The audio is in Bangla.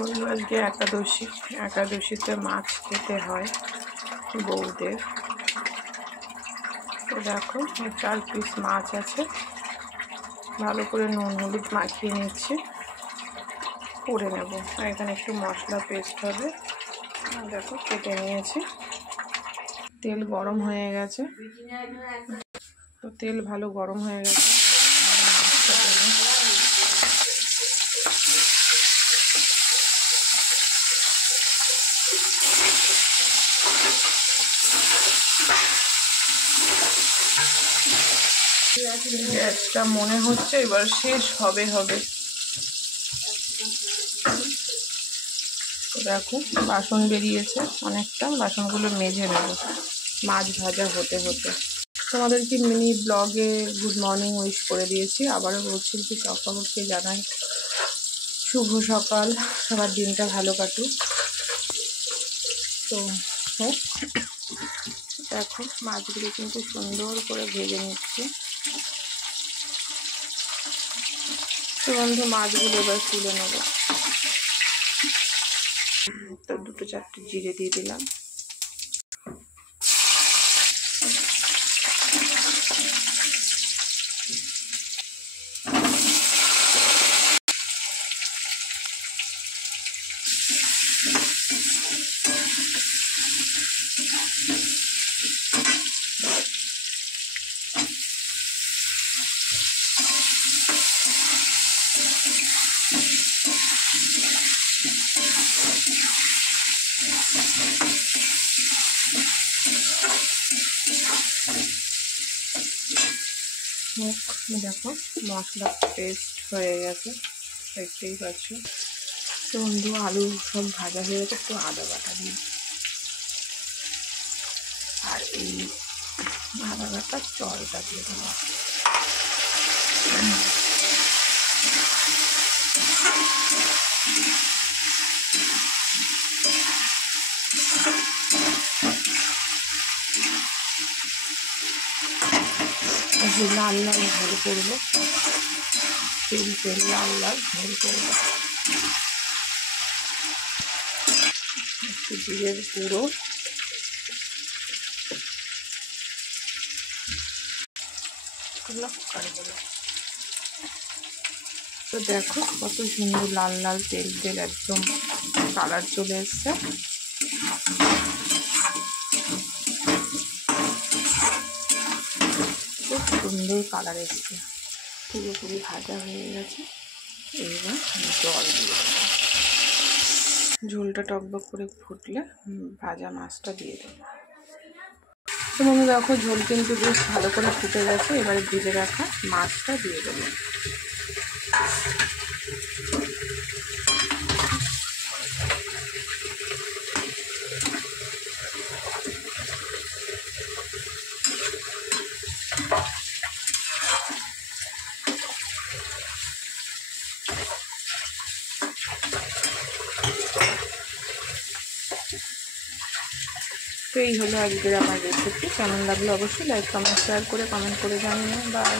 বলবো আজকে একাদশীতে মাছ খেতে হয় বউদের। তো দেখো 4 পিস মাছ আছে, ভালো করে নুন হলুদ মাখিয়ে নিচ্ছি, করে নেব। আর এখানে একটু মশলা পেস্ট হবে, দেখো কেটে নিয়েছি। তেল গরম হয়ে গেছে, তো তেল ভালো গরম হয়ে গেছে। গ্যাসটা মনে হচ্ছে এবার শেষ হবে। দেখো বাসন বেরিয়েছে অনেকটা, বাসনগুলো মেজে নেব মাছ ভাজা হতে হতে। তোমাদেরকে মিনি ব্লগে গুড মর্নিং উইশ করে দিয়েছি, আবারও বলছি কি সকলকে জানাই শুভ সকাল, সবার দিনটা ভালো কাটুক। তো দেখো মাছগুলো কিন্তু সুন্দর করে ভেজে নিচ্ছি। তো বন্ধু মাছগুলো এবার তুলে নেব। তো 2-4টে জিরে দিয়ে দিলাম। দেখো মশলা পেস্ট হয়ে গেছে, দেখতেই পাচ্ছ। তো বন্ধু আলু সব ভাজা হয়ে গেছে, একটু আদা বাটা দিই, আর এই আদা বাটা জলটা দিয়ে দেবো। লাল লাল ঝোল করবো, তেল লাল লাল ঝোল করবো। একটু জিরের গুঁড়ো, তো দেখো কত সুন্দর লাল লাল তেল একদম কালার চলে এসছে। খুব সুন্দর কালার এসছে, পুরোপুরি ভাজা হয়ে গেছে। এইবার জল দিয়ে দেবো, ঝোলটা টকবক করে ফুটলে ভাজা মাছটা দিয়ে দেবো। তো মনে দেখো ঝোল কিন্তু বেশ ভালো করে ফুটে গেছে, এবারে ভেজে রাখা মাছটা দিয়ে দেবো। তো এই হলো আজকের আমার রেসিপি। কেমন লাগলো অবশ্যই লাইক কমেন্ট শেয়ার করে কমেন্ট করে জানিও। বাই।